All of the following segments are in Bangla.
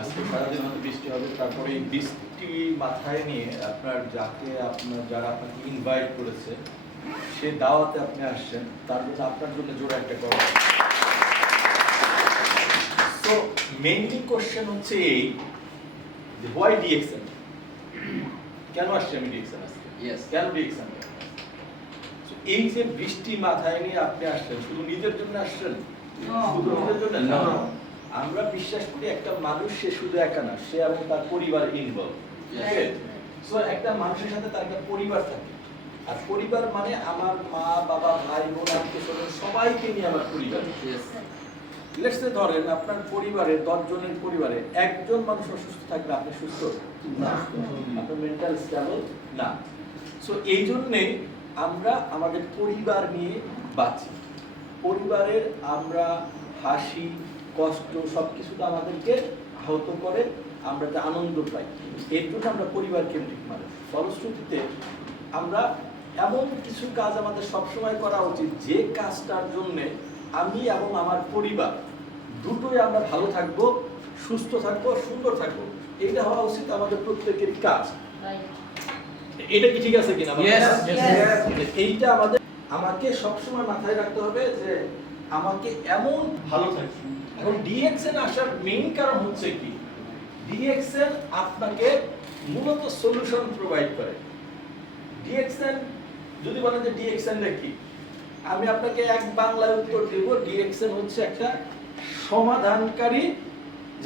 আজকে সারাদিন হয়তো বৃষ্টি হবে তারপরে এই বৃষ্টি মাথায় নিয়ে আপনার যাকে আপনার যারা আপনাকে ইনভাইট করেছে সে দাওয়াতে আপনি আসছেন তার জন্য আপনার জন্য জোরে একটা সো মেইনলি কোশ্চেন হচ্ছে এই যে হোয়াই ডিএক্সএন কেন আসছে আমি ডিএক্সএন Yes. কেন ডিএক্সএন এই যে বৃষ্টি মাথায় নিয়ে আপনি আসছেন শুধু নিজের জন্য আসছেন? শুধু নিজের জন্য? না. আমরা বিশ্বাস করি একটা মানুষ সে শুধু একা না সে এবং তার পরিবার ইনভলভ সো একটা মানুষের সাথে তার একটা পরিবার থাকে। আর পরিবার মানে আমার মা বাবা ভাই বোন আত্মীয় স্বজন সবাইকে নিয়ে আমার পরিবার. লেটসে ধরেন আপনার পরিবারে দশ জনের পরিবারে একজন মানুষ অসুস্থ থাকবে আপনি সুস্থ? না। আপনার মেন্টাল স্টেবল না। সো এই জন্যে আমরা আমাদের পরিবার নিয়ে বাঁচি। পরিবারের আমরা হাসি কষ্ট সব কিছু তো আমাদেরকে আহত করে আমরা যে আনন্দ পাই। এর আমরা পরিবার কেন্দ্রিক মানুষ। ফলশ্রুতিতে আমরা এমন কিছু কাজ আমাদের সবসময় করা উচিত যে কাজটার জন্যে আমি এবং আমার পরিবার দুটোই আমরা ভালো থাকব সুস্থ থাকব সুন্দর থাকব। এইটা হওয়া উচিত আমাদের প্রত্যেকের কাজ। এটা কি ঠিক আছে কিনা. এইটা আমাদের আমাকে সবসময় মাথায় রাখতে হবে যে আমাকে এমন ভালো থাকি। এখন ডিএক্সএন আসার মেইন কারণ হচ্ছে কি? ডিএক্সএন আপনাকে মূলত সলিউশন প্রোভাইড করে। ডিএক্সএন যদি বলেন যে ডিএক্সএন কি আমি আপনাকে এক বাংলায় উত্তর দেব ডিএক্সএন হচ্ছে একটা সমাধানকারী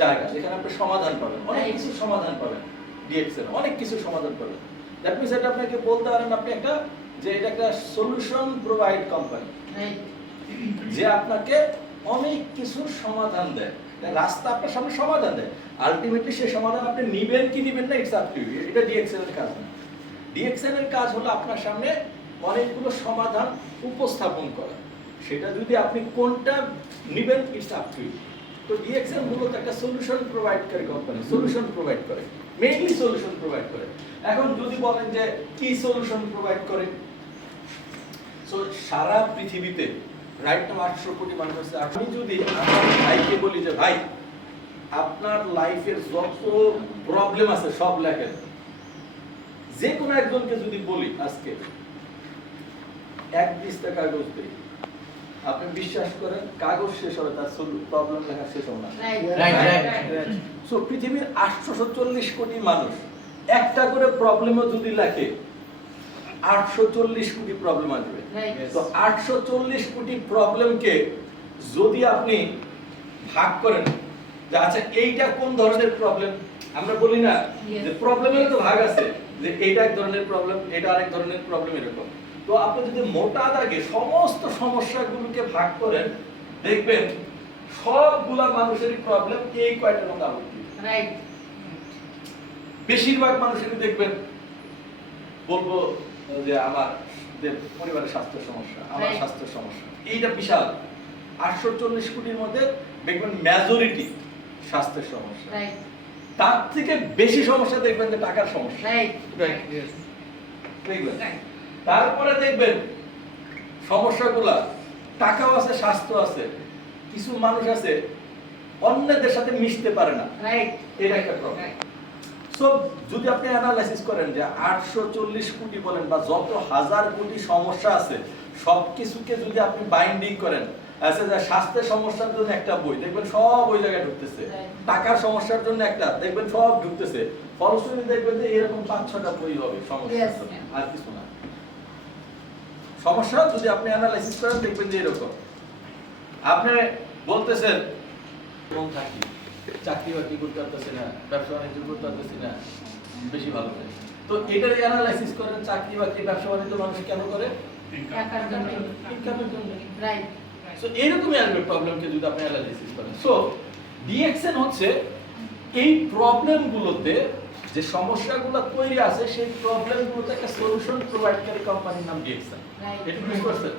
জায়গা, যেখানে আপনি সমাধান পাবেন। অনেক কিছু সমাধান পাবেন ডিএক্সএন অনেক কিছু সমাধান পাবেন। দ্যাট মিনস এটা আপনাকে বলতে পারেন আপনি একটা, যে এটা একটা সলিউশন প্রোভাইড কোম্পানি যে আপনাকে অনেক কিছুর সমাধান দেয়। রাস্তা আপনার সামনে সমাধান দেয়। আলটিমেটলি সে সমাধান আপনি নিবেন কি নিবেন না ইটস এটা ডিএক্সএল এর কাজ না। ডিএক্সএল এর কাজ হলো আপনার সামনে অনেকগুলো সমাধান উপস্থাপন করা। সেটা যদি আপনি কোনটা নিবেন ইটস আপ টু তো ডিএক্সএল মূলত একটা সলিউশন প্রোভাইড করে কোম্পানি সলিউশন প্রোভাইড করে। মেইনলি সলিউশন প্রোভাইড করে। এখন যদি বলেন যে কি সলিউশন প্রোভাইড করে? সো সারা পৃথিবীতে রাইট নাও আটশো কোটি মানুষ আছে। আমি যদি আমার ভাইকে বলি যে ভাই আপনার লাইফের যত প্রবলেম আছে সব লেখেন। যে কোনো একজনকে যদি বলি আজকে এক পৃষ্ঠা কাগজ দিই। আপনি বিশ্বাস করেন কাগজ শেষ হবে তার প্রবলেম লেখা শেষ হবে না। Right, right. সো পৃথিবীর আটশো চল্লিশ কোটি মানুষ একটা করে প্রবলেমও যদি লেখে আটশো চল্লিশ কোটি প্রবলেম আসবে। তো আটশো চল্লিশ কোটি প্রবলেমকে যদি আপনি ভাগ করেন যে আচ্ছা এইটা কোন ধরনের প্রবলেম আমরা বলি না যে প্রবলেমের তো ভাগ আছে যে এইটা এক ধরনের প্রবলেম এটা আরেক ধরনের প্রবলেম এরকম। তো আপনি যদি মোটা দাগে সমস্ত সমস্যাগুলোকে ভাগ করেন দেখবেন সবগুলা মানুষেরই প্রবলেম এই কয়টার মধ্যে আবদ্ধ। বেশিরভাগ মানুষেরই দেখবেন বলব যে আমার যে পরিবারের স্বাস্থ্য সমস্যা আমার স্বাস্থ্য সমস্যা। এইটা বিশাল। আটশো চল্লিশ কোটির মধ্যে দেখবেন মেজরিটি স্বাস্থ্যের সমস্যা। তার থেকে বেশি সমস্যা দেখবেন যে টাকার সমস্যা। দেখবেন? তারপরে দেখবেন সমস্যাগুলা টাকাও আছে স্বাস্থ্য আছে। কিছু মানুষ আছে অন্যদের সাথে মিশতে পারে না। এটা একটা প্রবলেম সো যদি আপনি অ্যানালাইসিস করেন যে আটশো চল্লিশ কোটি বলেন বা যত হাজার কোটি সমস্যা আছে সব কিছুকে যদি আপনি বাইন্ডিং করেন স্বাস্থ্যের সমস্যার জন্য একটা বই দেখবেন সব ওই জায়গায় ঢুকতেছে। টাকার সমস্যার জন্য একটা দেখবেন সব ঢুকতেছে। ফলশ্রুতি দেখবেন যে এরকম পাঁচ ছটা বই হবে সমস্যা আর কিছু না। সমস্যা যদি আপনি অ্যানালাইসিস করেন দেখবেন যে এরকম। আপনি বলতেছেন এবং থাকি। চাকরি বাকরি করতে পারতেছি না ব্যবসা বাণিজ্য করতে পারতেছি না বেশি ভালো লাগে তো এটার অ্যানালাইসিস করেন চাকরি বাকরি ব্যবসা বাণিজ্য মানুষ কেন করে? ইনকামের জন্য সো এইরকমই আসবে প্রবলেমকে যদি আপনি অ্যানালাইসিস করেন। সো ডিএক্সএন হচ্ছে এই প্রবলেমগুলোতে যে সমস্যাগুলো তৈরি আছে সেই প্রবলেমগুলোতে একটা সলিউশন প্রোভাইডকারী কোম্পানির নাম ডিএক্সএন এটা বুঝতে পারছেন?